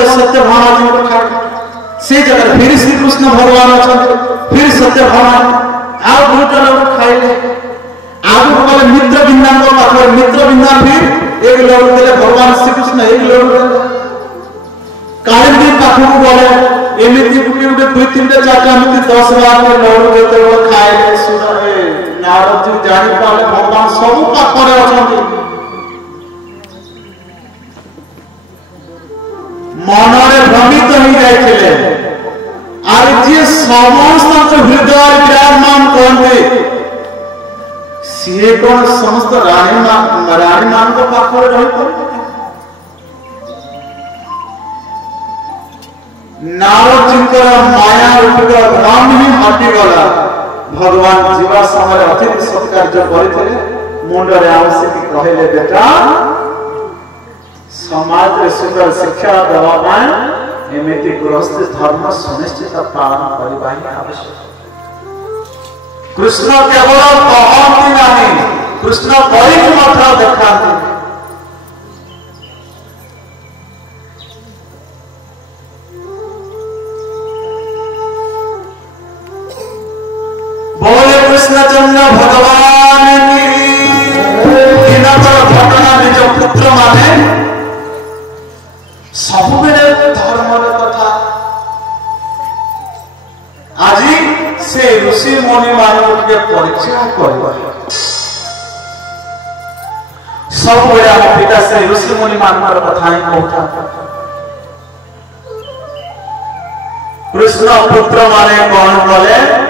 गले सत्यभामा जी को खाए से जगह फिर श्री कृष्ण भगवान अच्छा फिर सत्यभामा आउ दुटा लोग खाइले आगु गले मित्र बिंदा को पाखरे मित्र बिंदा फिर एक लोग देले भगवान श्री कृष्ण एक लोग देले कालिंदी पाखु गले एमिति गुटी गुटे दुई तीनटे चारटा एमिति 10 बार के लोग देते वो खाइले सुनाए नारद जी जानि पाले भगवान सब पाखरे अछंती मनरे भ्रमित हो जाइथिले आर जे समस्त हृदय विराजमान करते सी कौन समस्त रानी मान को पाखरे रही पड़े नारद जी माया रूप भ्रम ही हटि गला भगवान जीवा समय अतिथि सत्कार करते मुंडरे आवश्यक कहले बेटा समाज सुंदर शिक्षा देवा एमती गृहस्थ धर्म सुनिश्चित पालन करने आवश्यक कृष्ण केवल कहती नहीं कृष्ण कर देखा बोले कृष्णचंद्र भगवान की घटना निज पुत्र माने सब धर्म कथा आज से ऋषि मुनि मान परिचय कर सब पिता से ऋषि मुनि मान कथा ही कहता कृष्ण पुत्र माने कौन बोले